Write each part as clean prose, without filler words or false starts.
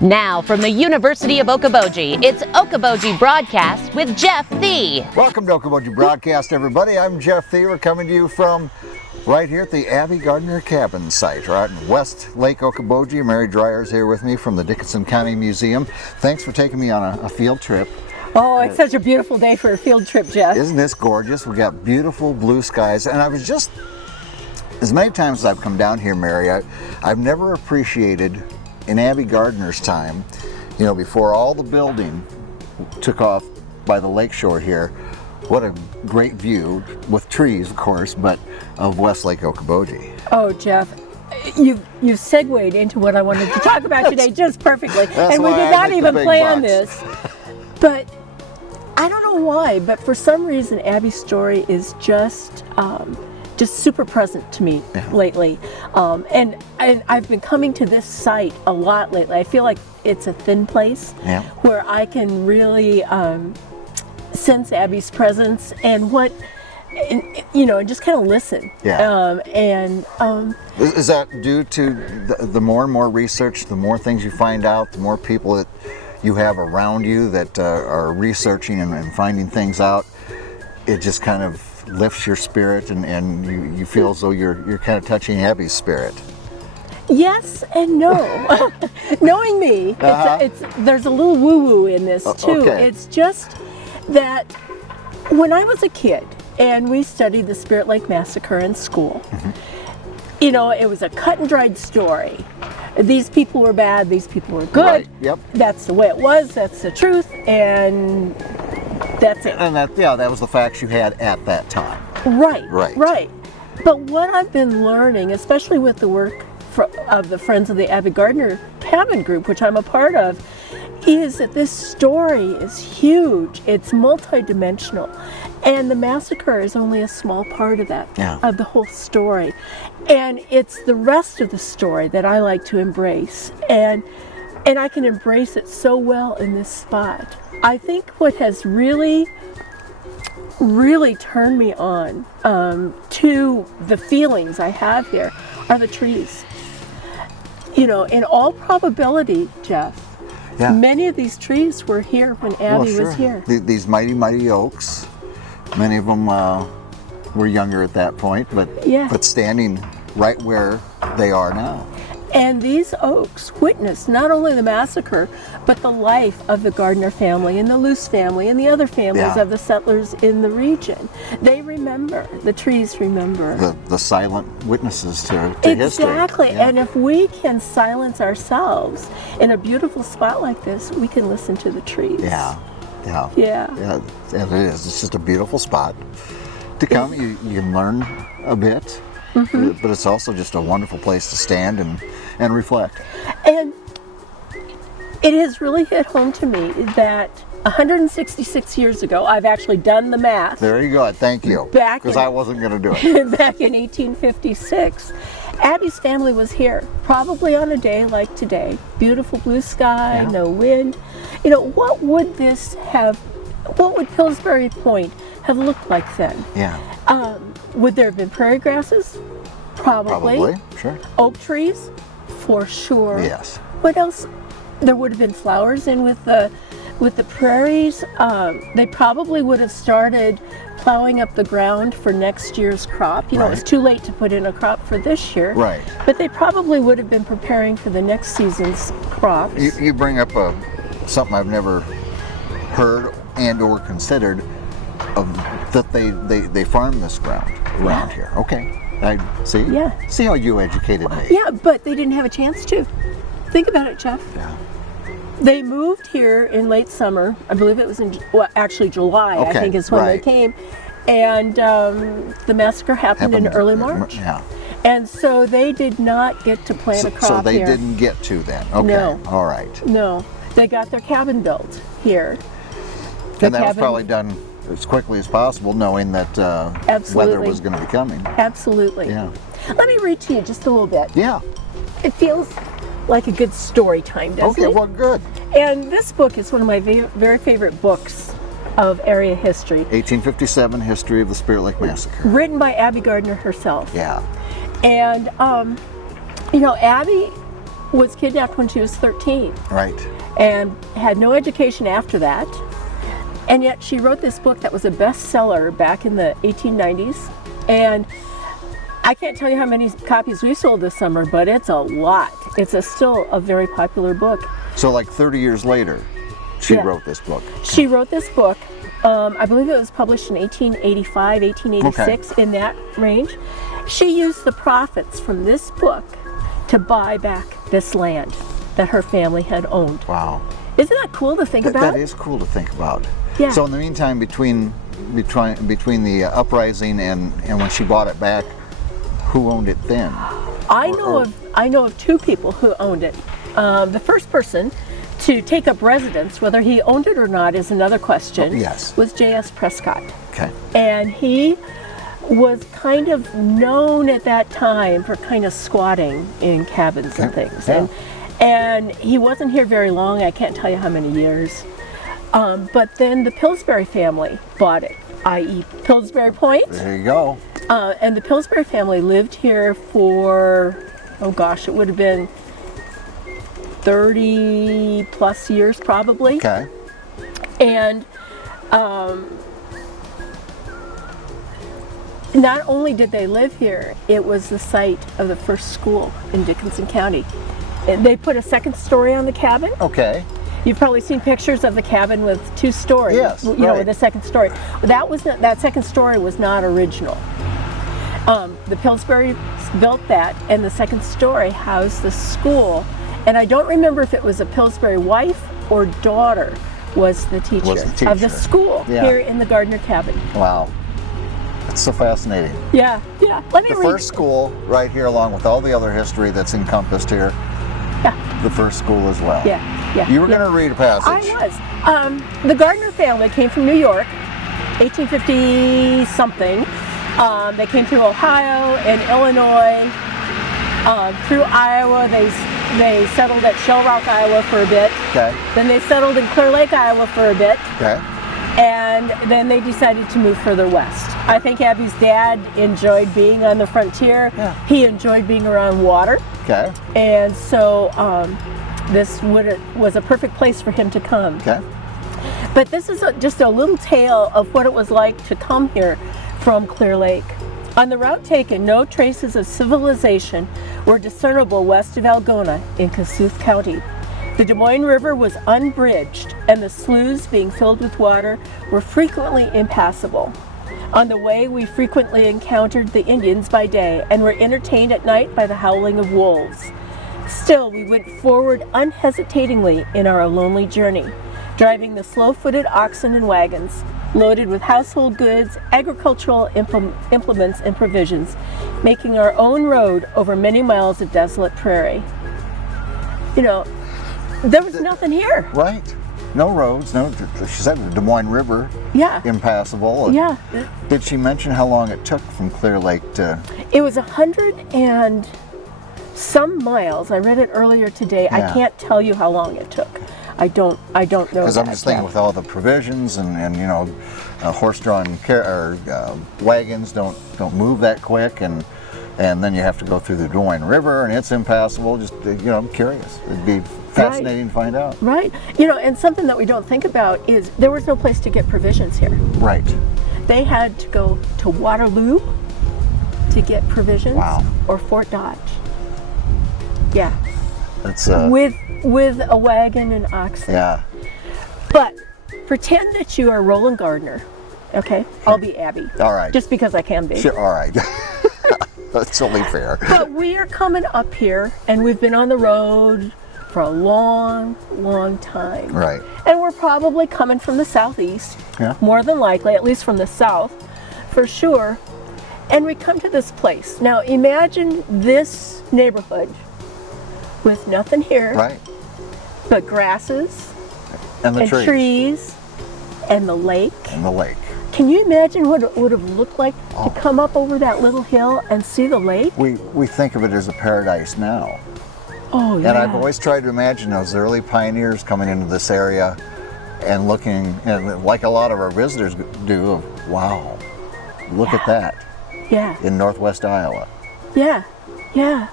Now from the University of Okoboji, it's Okoboji Broadcast with Jeff Thee. Welcome to Okoboji Broadcast, everybody. I'm Jeff Thee. We're coming to you from right here at the Abbie Gardner Cabin site, right in West Lake Okoboji. Mary Dreier's here with me from the Dickinson County Museum. Thanks for taking me on a field trip. Oh, it's such a beautiful day for a field trip, Jeff. Isn't this gorgeous? We got beautiful blue skies, and I was just, as many times as I've come down here, Mary, I've never appreciated in Abbie Gardner's time, you know, before all the building took off by the lakeshore here, what a great view, with trees, of course, but of West Lake Okoboji. Oh, Jeff, you've segued into what I wanted to talk about today just perfectly. And we did not even plan this. But I don't know why, but for some reason, Abbie's story is just super present to me lately. And I've been coming to this site a lot lately. I feel like it's a thin place where I can really sense Abbie's presence and just kind of listen. Is that due to the more and more research, the more things you find out, the more people that you have around you that are researching and finding things out, it just kind of lifts your spirit and you feel as though you're kind of touching Abbie's spirit? Yes and no. Knowing me, there's a little woo-woo in this too. Okay. It's just that when I was a kid and we studied the Spirit Lake Massacre in school, you know, it was a cut and dried story. These people were bad, these people were good. Right. Yep. That's the way it was, that's the truth, and that's it. And that was the facts you had at that time. Right. But what I've been learning, especially with the work of the Friends of the Abbie Gardner Cabin group, which I'm a part of, is that this story is huge. It's multidimensional. And the massacre is only a small part of that, of the whole story. And it's the rest of the story that I like to embrace. And I can embrace it so well in this spot. I think what has really turned me on to the feelings I have here are the trees. You know, in all probability, Jeff, many of these trees were here when Abbie was here. These mighty, mighty oaks, many of them were younger at that point, but standing right where they are now. And these oaks witnessed not only the massacre, but the life of the Gardner family and the Luce family and the other families of the settlers in the region. They remember, the trees remember. The silent witnesses to history. Exactly, and if we can silence ourselves in a beautiful spot like this, we can listen to the trees. Yeah, it is. It's just a beautiful spot to come. You can learn a bit. But it's also just a wonderful place to stand and reflect. And it has really hit home to me that 166 years ago, I've actually done the math. There you go. Thank you. Because I wasn't going to do it. Back in 1856, Abbie's family was here, probably on a day like today. Beautiful blue sky, no wind. You know, what would Pillsbury Point have looked like then? Would there have been prairie grasses? Probably. Sure. Oak trees? For sure. Yes. What else? There would have been flowers in with the prairies. They probably would have started plowing up the ground for next year's crop. You know, it's too late to put in a crop for this year. Right. But they probably would have been preparing for the next season's crops. You bring up something I've never heard and or considered, that they farm this ground around here. Okay. I see. See how you educated me. Yeah, but they didn't have a chance to. Think about it, Jeff. They moved here in late summer. I believe it was actually July, I think is when they came. And the massacre happened in early March. And so they did not get to plant a crop So they here. didn't get to then. Okay. No. All right. No. They got their cabin built here. And that was probably done as quickly as possible, knowing that weather was going to be coming. Absolutely. Let me read to you just a little bit. It feels like a good story time, doesn't it? Okay, well, good. And this book is one of my very favorite books of area history. 1857, History of the Spirit Lake Massacre. Written by Abbie Gardner herself. And, you know, Abbie was kidnapped when she was 13. Right. And had no education after that. And yet she wrote this book that was a bestseller back in the 1890s. And I can't tell you how many copies we sold this summer, but it's a lot. It's still a very popular book. So like 30 years later, she wrote this book. She wrote this book. I believe it was published in 1885, 1886, in that range. She used the profits from this book to buy back this land that her family had owned. Wow. Isn't that cool to think about? That is cool to think about. Yeah. So in the meantime, between the uprising and when she bought it back, who owned it then? I know of two people who owned it. The first person to take up residence, whether he owned it or not is another question. Oh, yes. Was J.S. Prescott. Okay. And he was kind of known at that time for kind of squatting in cabins and things. Yeah. And he wasn't here very long. I can't tell you how many years. But then the Pillsbury family bought it, i.e. Pillsbury Point. There you go. And the Pillsbury family lived here for, oh gosh, it would have been 30 plus years probably. Okay. And not only did they live here, it was the site of the first school in Dickinson County. They put a second story on the cabin. Okay. You've probably seen pictures of the cabin with 2 stories. Yes, you know, right. with the second story. That second story was not original. The Pillsbury built that, and the second story housed the school. And I don't remember if it was a Pillsbury wife or daughter was the teacher of the school here in the Gardner Cabin. Wow. That's so fascinating. Yeah, yeah. Let me The read. first school right here, along with all the other history that's encompassed here. Yeah. The first school as well. Yeah, yeah. You were going to read a passage. I was. The Gardner family came from New York, 1850 something. They came through Ohio and Illinois, through Iowa. They settled at Shell Rock, Iowa for a bit. Okay. Then they settled in Clear Lake, Iowa for a bit. Okay. And then they decided to move further west. I think Abbie's dad enjoyed being on the frontier. Yeah. He enjoyed being around water. Okay. And so this was a perfect place for him to come. Okay. But this is just a little tale of what it was like to come here from Clear Lake. On the route taken, no traces of civilization were discernible west of Algona in Kossuth County. The Des Moines River was unbridged, and the sloughs, being filled with water, were frequently impassable. On the way, we frequently encountered the Indians by day and were entertained at night by the howling of wolves. Still, we went forward unhesitatingly in our lonely journey, driving the slow-footed oxen and wagons, loaded with household goods, agricultural implements, and provisions, making our own road over many miles of desolate prairie. You know, there was nothing here. Right. No roads. No. She said the Des Moines River. Yeah. Impassable. Yeah. Did she mention how long it took from Clear Lake to? It was 100 and some miles. I read it earlier today. Yeah. I can't tell you how long it took. I don't know. Because I'm just thinking with all the provisions and you know, horse-drawn wagons don't move that quick, and then you have to go through the Des Moines River and it's impassable. Just I'm curious. It'd be fascinating to find out. Right. You know, and something that we don't think about is there was no place to get provisions here. Right. They had to go to Waterloo to get provisions. Wow. Or Fort Dodge. Yeah. That's with a wagon and oxen. yeah. But pretend that you are Roland Gardner. Okay? I'll be Abbie. All right. Just because I can be. Sure. All right. That's only fair. But we are coming up here, and we've been on the road for a long, long time. Right. And we're probably coming from the southeast, more than likely, at least from the south, for sure. And we come to this place. Now imagine this neighborhood with nothing here but grasses And the trees and the lake. And the lake. Can you imagine what it would have looked like to come up over that little hill and see the lake? We think of it as a paradise now. Oh, yeah. And I've always tried to imagine those early pioneers coming into this area and looking, and like a lot of our visitors do, of wow, look at that. Yeah. In northwest Iowa. Yeah. Yeah.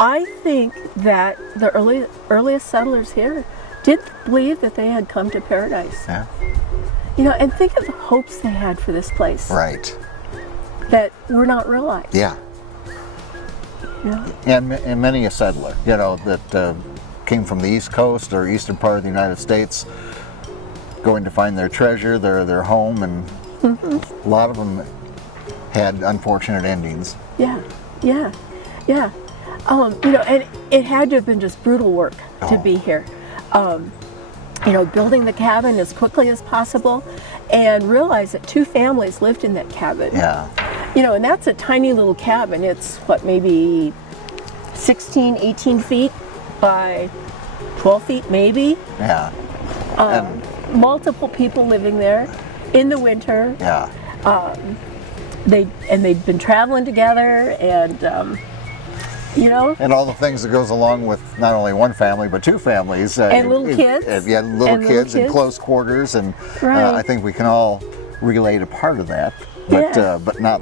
I think that the earliest settlers here did believe that they had come to paradise. Yeah. You know, and think of the hopes they had for this place. Right. That were not realized. Yeah. You know? And many a settler, you know, that came from the East Coast or eastern part of the United States, going to find their treasure, their home, and a lot of them had unfortunate endings. Yeah. You know, and it had to have been just brutal work to be here. You know, building the cabin as quickly as possible, and realize that 2 families lived in that cabin. Yeah. You know, and that's a tiny little cabin. It's what, maybe 16, 18 feet by 12 feet maybe. Yeah. Multiple people living there in the winter. Yeah. They'd been traveling together, and you know. And all the things that goes along with not only one family but 2 families. And little kids. Yeah, little kids in close quarters, and right. I think we can all relate a part of that, but not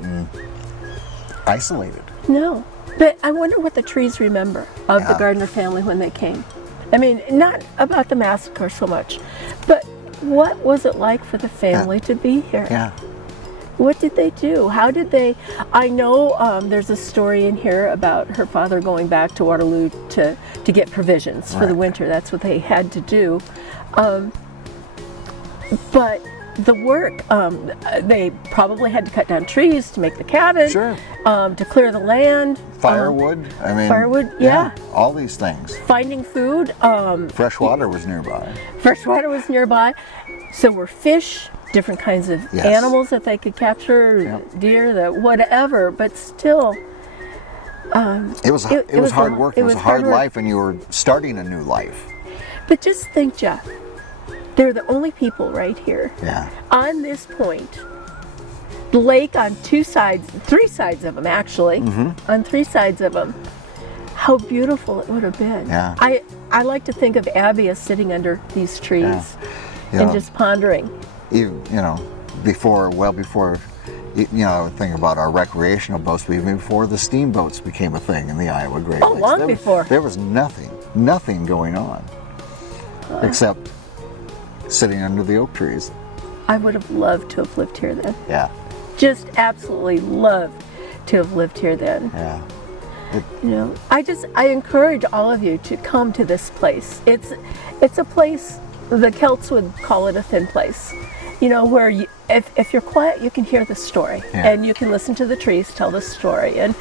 isolated. No, but I wonder what the trees remember of the Gardner family when they came. I mean, not about the massacre so much, but what was it like for the family to be here? Yeah. What did they do? How did they? I know there's a story in here about her father going back to Waterloo to get provisions for the winter. That's what they had to do. But the work, they probably had to cut down trees to make the cabin, to clear the land. Firewood, firewood, yeah. All these things. Finding food. Fresh water was nearby. Fresh water was nearby. So were fish, different kinds of animals that they could capture, deer, whatever, but still. It was hard work. It was a hard life, and you were starting a new life. But just think, Jeff, they're the only people right here. Yeah. On this point, the lake on 2 sides, 3 sides of them actually, on 3 sides of them, how beautiful it would have been. Yeah. I like to think of Abbie as sitting under these trees and just pondering. You know, before, you know, think about our recreational boats, even before the steamboats became a thing in the Iowa Great Lakes. Long before. There was nothing going on except sitting under the oak trees. I would have loved to have lived here then. Yeah. Just absolutely loved to have lived here then. Yeah. You know, I encourage all of you to come to this place. It's a place, the Celts would call it a thin place. You know, where if you're quiet, you can hear the story, and you can listen to the trees tell the story. And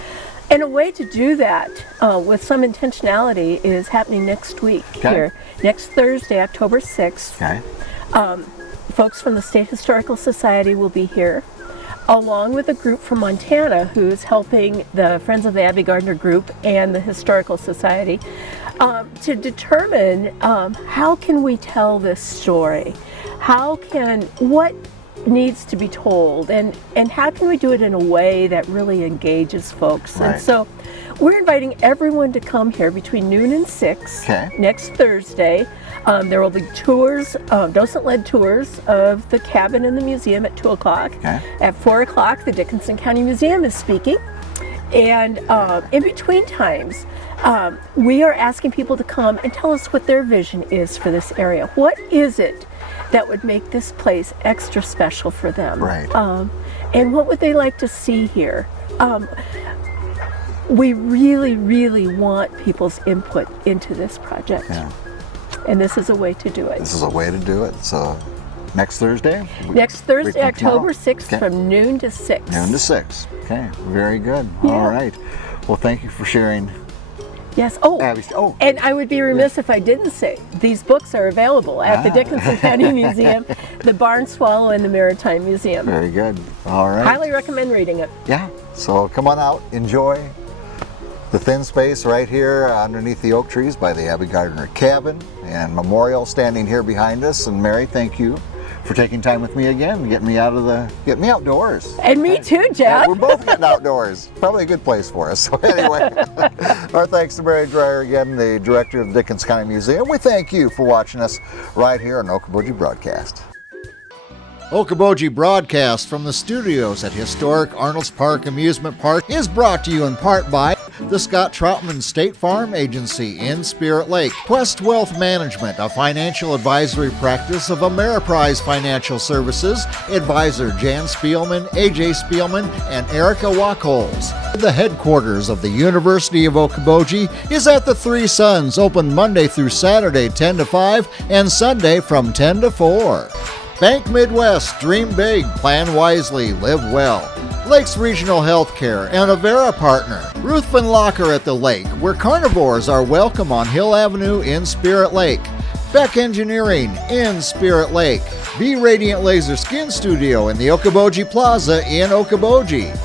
a way to do that with some intentionality is happening next week here, next Thursday, October 6th. Okay. Folks from the State Historical Society will be here, along with a group from Montana who's helping the Friends of the Abbie Gardner group and the Historical Society to determine how can we tell this story? What needs to be told, and how can we do it in a way that really engages folks? Right. And so we're inviting everyone to come here between noon and 6 next Thursday. There will be tours, docent-led tours of the cabin and the museum at 2 o'clock. At 4 o'clock, the Dickinson County Museum is speaking. And in between times, we are asking people to come and tell us what their vision is for this area. What is it that would make this place extra special for them? Right. And what would they like to see here? We really, really want people's input into this project. Yeah. And this is a way to do it. This is a way to do it. So next Thursday? Next Thursday, October 6th, from noon to 6. Noon to 6. Okay, very good. Yeah. All right. Well, thank you for sharing. Yes. Abbie's, And I would be remiss if I didn't say these books are available at the Dickinson County Museum, the Barn Swallow, and the Maritime Museum. Very good. All right. Highly recommend reading it. Yeah. So come on out, enjoy the thin space right here underneath the oak trees by the Abbie Gardner Cabin and Memorial standing here behind us. And Mary, thank you for taking time with me again, getting me outdoors. And me too, Jeff. Yeah, we're both getting outdoors. Probably a good place for us. So anyway, our thanks to Mary Dreier again, the director of the Dickinson County Museum. We thank you for watching us right here on Okoboji Broadcast. Okoboji Broadcast from the studios at historic Arnold's Park Amusement Park is brought to you in part by the Scott Troutman State Farm Agency in Spirit Lake, Quest Wealth Management, a financial advisory practice of Ameriprise Financial Services, advisor Jan Spielman, AJ Spielman, and Erica Wachholz. The headquarters of the University of Okoboji is at the Three Sons, open Monday through Saturday 10 to 5 and Sunday from 10 to 4. Bank Midwest, dream big, plan wisely, live well. Lakes Regional Healthcare and Avera Partner. Ruthven Locker at the Lake, where carnivores are welcome on Hill Avenue in Spirit Lake. Beck Engineering in Spirit Lake. Be Radiant Laser Skin Studio in the Okoboji Plaza in Okoboji.